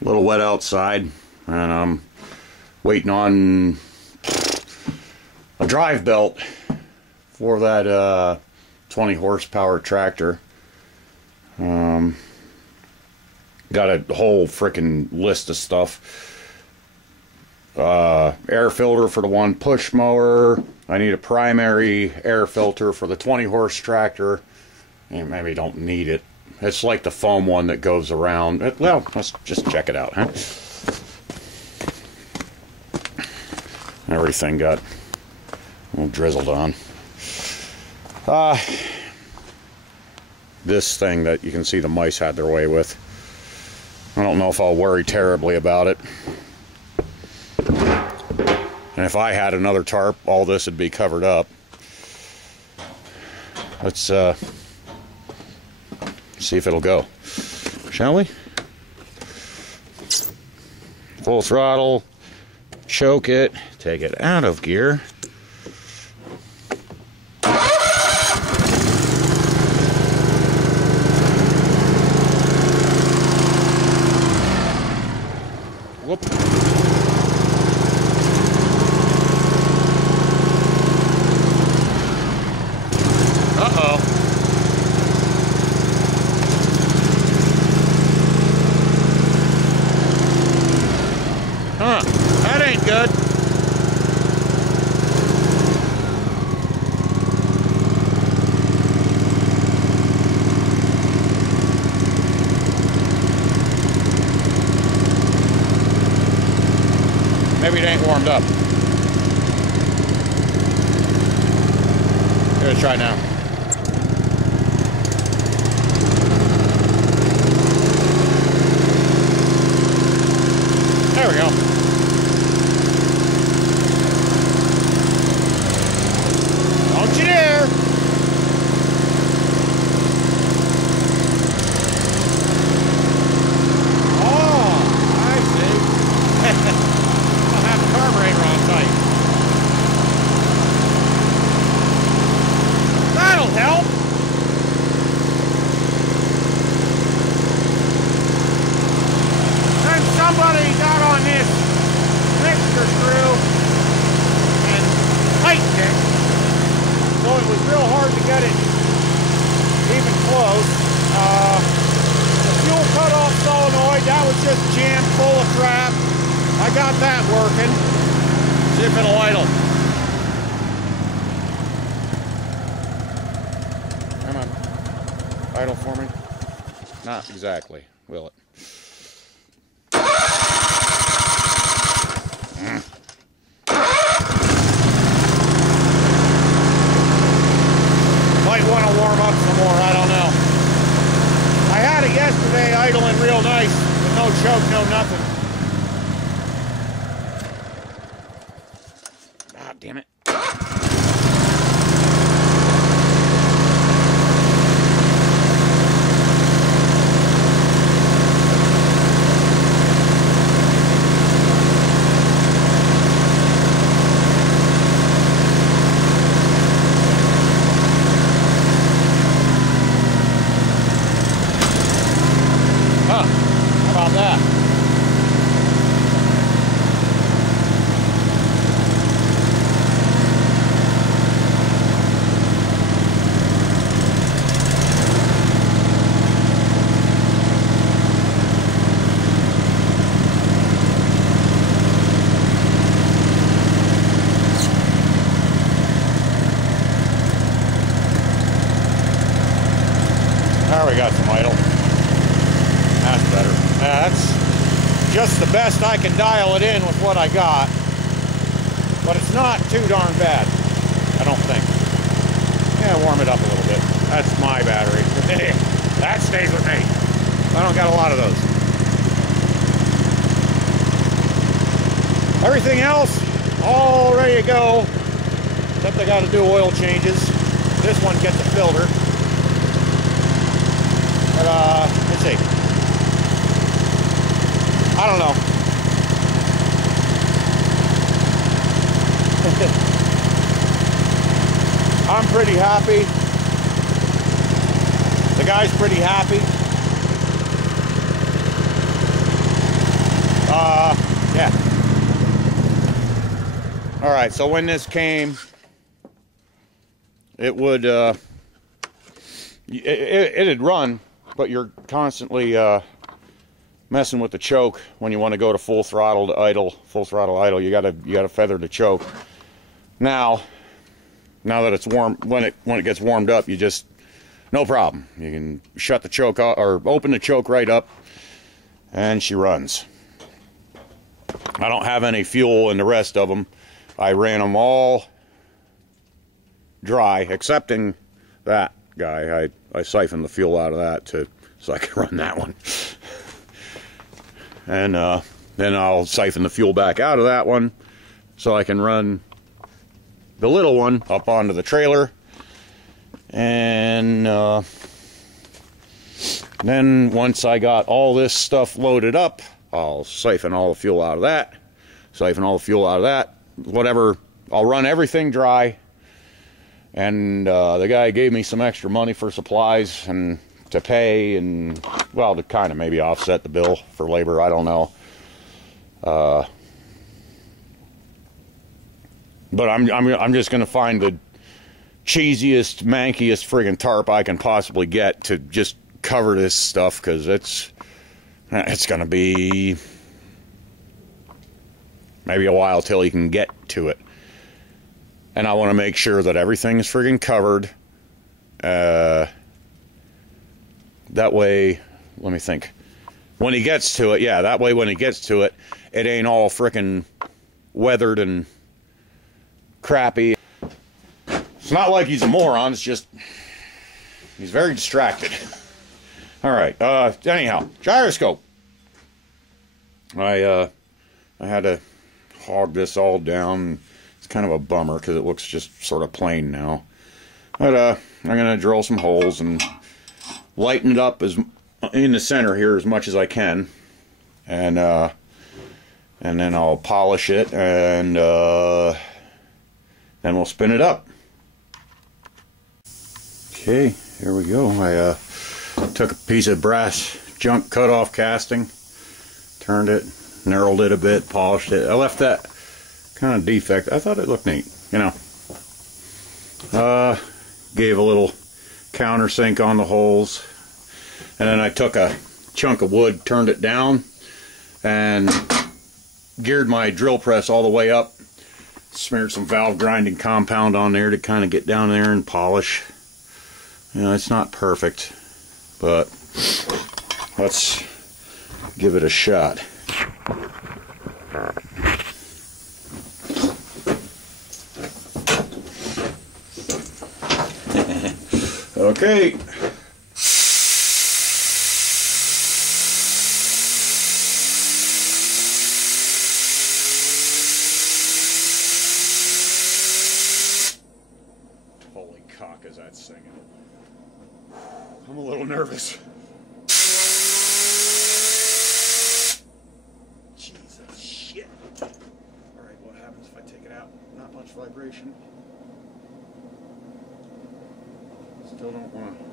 A little wet outside, and I'm waiting on a drive belt for that 20 horsepower tractor. Got a whole freaking list of stuff. Air filter for the one push mower. I need a primary air filter for the 20 horse tractor. Maybe don't need it. It's like the foam one that goes around. Well, let's just check it out, huh? Everything got a little drizzled on. This thing that you can see the mice had their way with. I don't know if I'll worry terribly about it. And if I had another tarp, all this would be covered up. Let's see if it'll go, shall we? Full throttle, choke it, take it out of gear. Whoop. Uh-oh. Huh, that ain't good. Maybe it ain't warmed up. Give it a try now. There we go. Don't you dare! Oh, I see. I'll have the carburetor on tight. That'll help. And somebody got on this mixer screw and tightened it, so it was real hard to get it even close. The fuel cutoff solenoid, that was just jammed full of crap. I got that working. See if it'll idle. Come on. Idle for me? Not exactly, will it? Might want to warm up some more, I don't know. I had it yesterday idling real nice, with no choke, no nothing. Ah, damn it. Huh, how about that? There we got some idle. That's better. That's just the best I can dial it in with what I got. But it's not too darn bad, I don't think. Yeah, warm it up a little bit. That's my battery. That stays with me. I don't got a lot of those. Everything else, all ready to go. Except I got to do oil changes. This one gets a filter. But, let's see. I don't know. I'm pretty happy. The guy's pretty happy. Yeah. All right, so when this came, it would, it'd run, but you're constantly messing with the choke when you want to go to full throttle to idle. Full throttle idle, you gotta feather the choke. Now that it's warm, when it gets warmed up, you just, no problem. You can shut the choke off, or open the choke right up, and she runs. I don't have any fuel in the rest of them. I ran them all dry, excepting that guy. I siphoned the fuel out of that so I could run that one. And then I'll siphon the fuel back out of that one so I can run the little one up onto the trailer. And then once I got all this stuff loaded up, I'll siphon all the fuel out of that. Whatever, I'll run everything dry. And the guy gave me some extra money for supplies and to pay, and well, to kind of maybe offset the bill for labor. I don't know. But I'm just gonna find the cheesiest, mankiest friggin' tarp I can possibly get to just cover this stuff, because it's gonna be maybe a while till you can get to it. And I want to make sure that everything is friggin' covered. That way, let me think. When he gets to it, yeah, that way when he gets to it, it ain't all frickin' weathered and crappy. It's not like he's a moron, it's just he's very distracted. Alright, anyhow, gyroscope. I had to hog this all down. It's kind of a bummer because it looks just sort of plain now. But I'm gonna drill some holes and lighten it up in the center here as much as I can, and then I'll polish it, and then we'll spin it up. Okay, here we go. I took a piece of brass junk cutoff casting, turned it, knurled it a bit, polished it. I left that kind of defect. I thought it looked neat, you know. Gave a little countersink on the holes, and then I took a chunk of wood, turned it down, and geared my drill press all the way up. Smeared some valve grinding compound on there to kind of get down there and polish. You know, it's not perfect, but let's give it a shot. Okay. Holy cock, is that singing? I'm a little nervous. Jesus shit. Alright, what happens if I take it out? Not much vibration. Still don't want to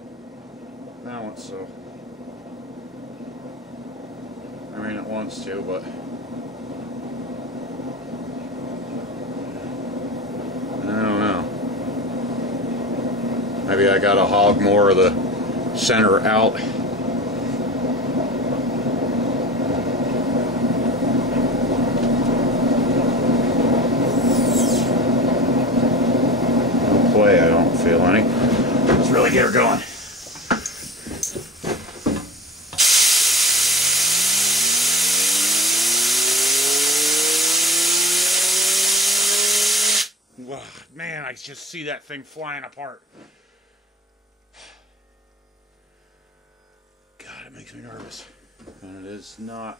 balance, so I mean, it wants to, but I don't know. Maybe I gotta hog more of the center out. No play, I don't feel any. Let's really get her going. Wow, man, I just see that thing flying apart. God, it makes me nervous. And it is not.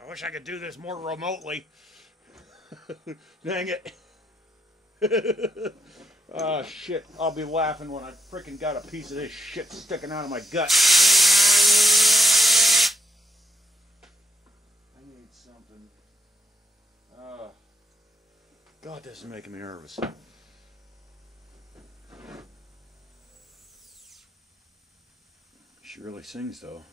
I wish I could do this more remotely. Dang it. Oh shit, I'll be laughing when I freaking got a piece of this shit sticking out of my gut. I need something. God, this is making me nervous. She really sings though.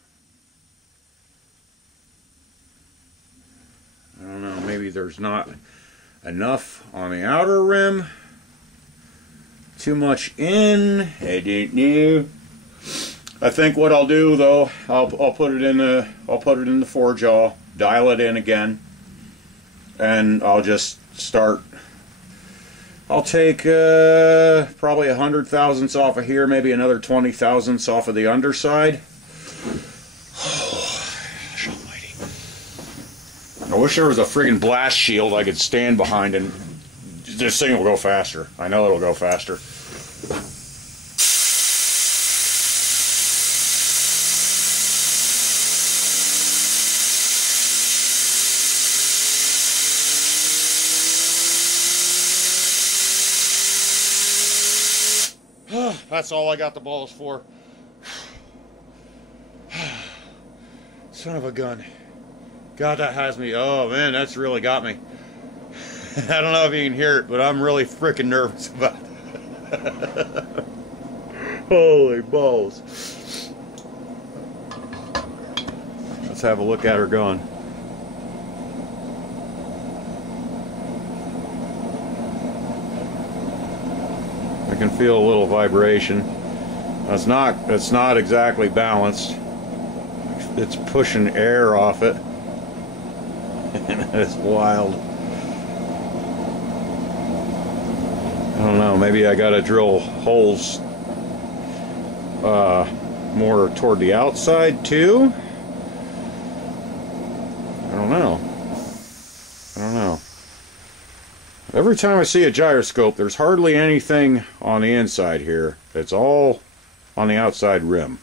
maybe there's not enough on the outer rim. Too much in. I don't know. I think what I'll do though, I'll put it in the forge. I'll dial it in again, and I'll just start. I'll take probably 100 thousandths off of here, maybe another 20 thousandths off of the underside. Oh, gosh almighty. I wish there was a friggin' blast shield I could stand behind, and this thing will go faster. I know it'll go faster. That's all I got the balls for. Son of a gun. God, that has me. Oh man, that's really got me. I don't know if you can hear it, but I'm really freaking nervous about it. Holy balls. Let's have a look at her going. I can feel a little vibration. It's not exactly balanced. It's pushing air off it. And it's wild. I don't know, maybe I gotta drill holes more toward the outside too? I don't know. Every time I see a gyroscope, there's hardly anything on the inside here. It's all on the outside rim.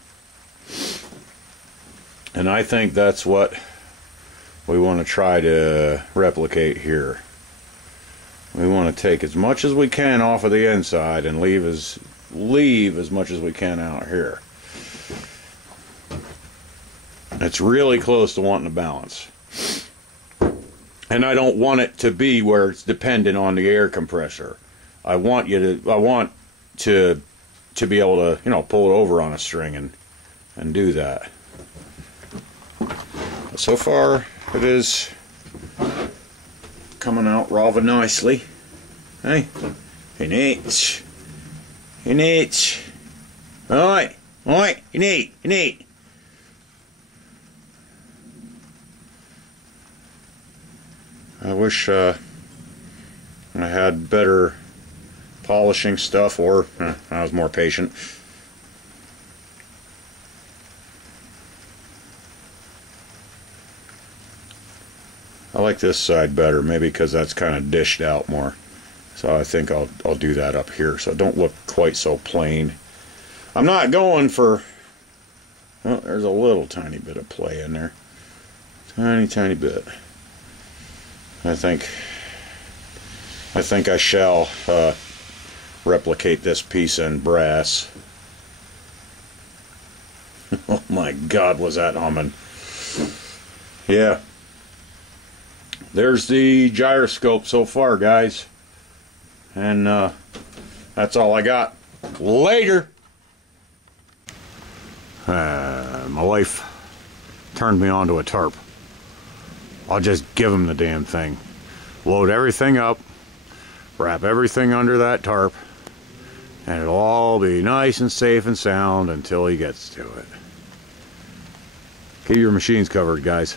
And I think that's what we want to try to replicate here. We want to take as much as we can off of the inside and leave as much as we can out here. It's really close to wanting to balance. And I don't want it to be where it's dependent on the air compressor. I want to be able to, you know, pull it over on a string and do that. But so far it is coming out rather nicely. Hey, neat. Oi, neat. I wish I had better polishing stuff, or I was more patient. I like this side better, maybe because that's kind of dished out more. So I think I'll do that up here, so it don't look quite so plain. I'm not going for. Well, there's a little tiny bit of play in there, tiny bit. I think I shall replicate this piece in brass. Oh my God, was that humming? Yeah. There's the gyroscope so far, guys. And that's all I got. Later. My wife turned me onto a tarp. I'll just give him the damn thing. Load everything up, wrap everything under that tarp, and it'll all be nice and safe and sound until he gets to it. Keep your machines covered, guys.